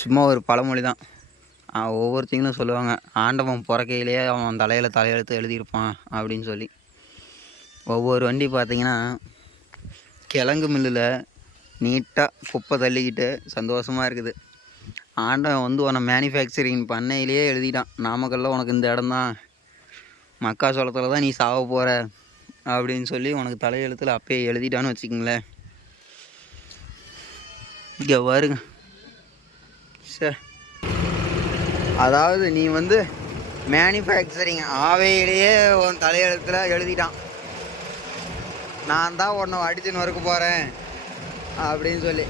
சும்மா ஒரு பழமொழி தான் ஒவ்வொருத்தங்களும் சொல்லுவாங்க ஆண்டவன் பிறக்கையிலேயே அவன் தலையில் தலையெழுத்து எழுதியிருப்பான் அப்படின்னு சொல்லி. ஒவ்வொரு வண்டி பார்த்தீங்கன்னா கிழங்கு மில்லில் நீட்டாக குப்பை தள்ளிக்கிட்டு சந்தோஷமாக இருக்குது. ஆண்டவன் வந்து உன்னை மேனுஃபேக்சரிங் பண்ணையிலேயே எழுதிட்டான். நாமக்கல்ல உனக்கு இந்த இடம் தான் மக்காச்சோளத்தில் தான் நீ சாவ போகிற அப்படின்னு சொல்லி உனக்கு தலையெழுத்தில் அப்பயே எழுதிட்டான்னு வச்சுக்கோங்களேன். இங்கே வருங்க. சே. அதாவது நீ வந்து மேனுஃபேக்சரிங் ஆவையிலேயே உன் தலையெழுத்தில் எழுதிட்டான். நான் தான் உன்னை அடிச்சுன்னு வறுக்க போகிறேன் அப்படின்னு சொல்லி.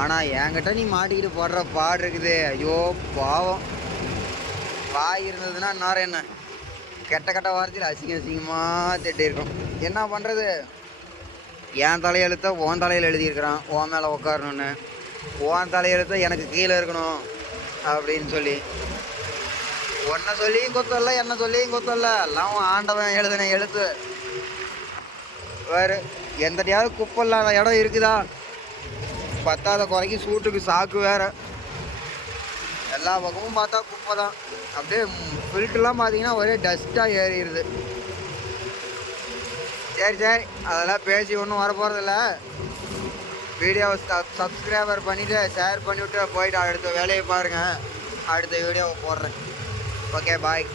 ஆனால் என்கிட்ட நீ மாட்டிக்கிட்டு போடுற பாடு இருக்குது. ஐயோ பாவம். வாய் இருந்ததுன்னா நேரம் என்ன கெட்ட கெட்ட வார்த்தையில் அசிங்க அசிங்கமாக திட்டிருக்கோம். என்ன பண்ணுறது என் தலையெழுத்த உன் தலையில் எழுதியிருக்கிறான் உன் மேலே உட்காரணுன்னு உன் தலையெழுத்த எனக்கு கீழே இருக்கணும் அப்படின்னு சொல்லி. உன்னை சொல்லியும் கொத்தல்ல என்னை சொல்லியும் கொத்தல்ல எல்லாம் ஆண்டவன் எழுதின எழுத்து. வேறு எந்தடையாவது குப்பை இல்லாத இடம் இருக்குதா? பத்தாத குறைக்கு சூட்டுக்கு சாக்கு வேற. எல்லா பக்கமும் பார்த்தா குப்பை தான். அப்படியே ஃபில்ட்லாம் பார்த்தீங்கன்னா ஒரே டஸ்ட்டாக ஏறிடுது. சரி சரி. அதெல்லாம் பேசி ஒன்றும் வர போகிறதில்ல வீடியோவை சப்ஸ்கிரைபர் பண்ணிவிட்டு ஷேர் பண்ணிவிட்டு போயிட்டு அடுத்த வேலையை பாருங்கள் அடுத்த வீடியோவை போடுறேன். Okay bye